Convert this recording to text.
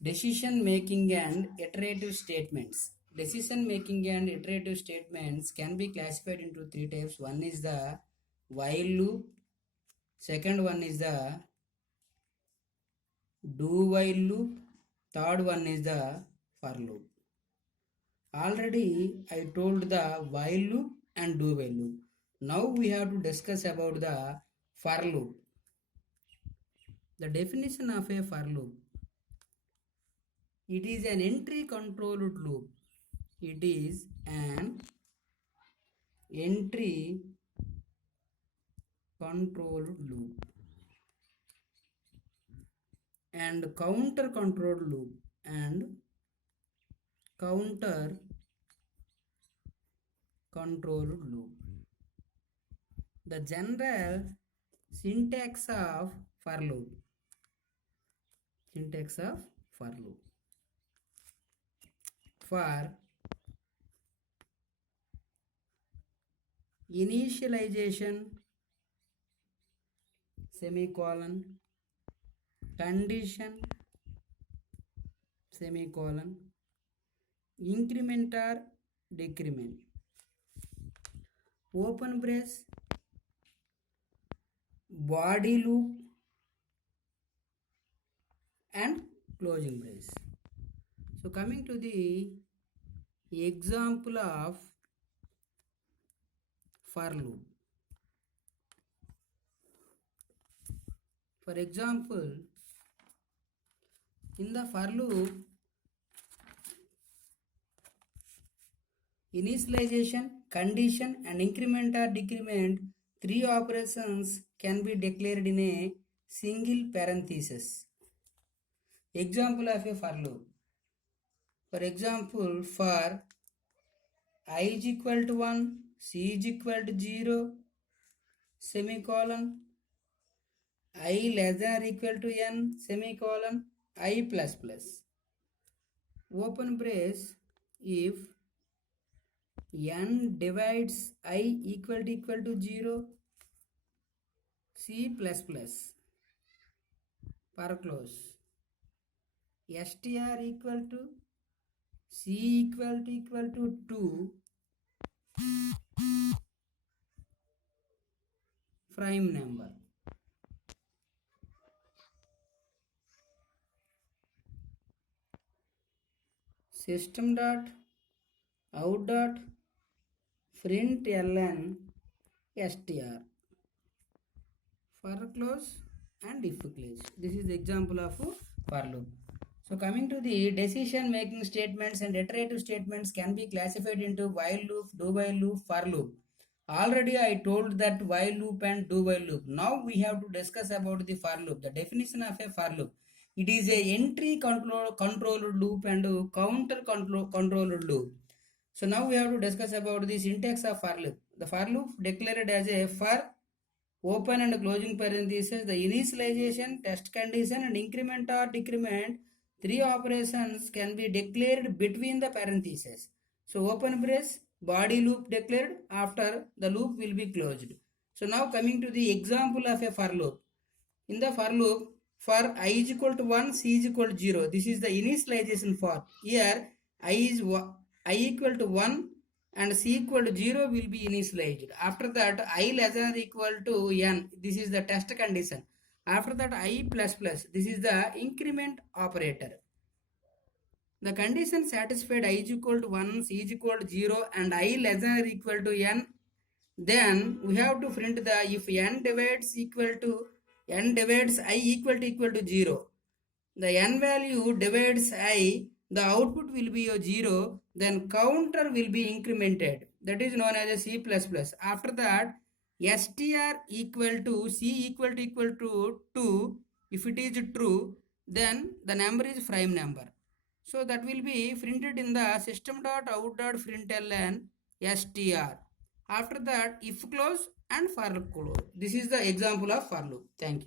Decision making and iterative statements. Decision making and iterative statements can be classified into three types. One is the while loop, second one is the do while loop, third one is the for loop. Already I told the while loop and do while loop. Now we have to discuss about the for loop. The definition of a for loop. It is an entry controlled loop. It is an entry controlled loop and counter controlled loop and counter controlled loop. The general syntax of for loop. Syntax of for loop. For initialization semicolon condition semicolon increment or decrement open brace body loop and closing brace. So coming to the example of for loop. For example, in the for loop, initialization, condition and increment or decrement, three operations can be declared in a single parenthesis. Example of a for loop. For example, for I is equal to 1, C is equal to 0, semicolon, I less than or equal to n, semicolon, I plus plus. Open brace, if n divides I equal to 0, C plus plus, for close, str equal to C equal to 2, prime number. System dot out dot print ln str for close and if close. This is the example of for loop. So coming to the decision making statements and iterative statements can be classified into while loop, do while loop, for loop. Already I told that while loop and do while loop. Now we have to discuss about the for loop. The definition of a for loop. It is a entry controlled loop and counter controlled loop. So now we have to discuss about the syntax of for loop. The for loop declared as a for open and closing parenthesis, the initialization, test condition and increment or decrement, three operations can be declared between the parentheses. So open brace, body loop declared after the loop will be closed. So now coming to the example of a for loop. In the for loop, for I is equal to 1, C is equal to 0. This is the initialization for. Here I equal to 1 and C equal to 0 will be initialized. After that I less than or equal to n. This is the test condition. After that I plus plus. This is the increment operator. The condition satisfied I is equal to 1, C is equal to 0 and I less than or equal to n. Then we have to print the if n divides I equal to 0. The n value divides I, the output will be a 0, then counter will be incremented. That is known as a C++. After that, str equal to C equal to 2. If it is true, then the number is prime number. So that will be printed in the system.out.println str. After that, if close and for close. This is the example of for loop. Thank you.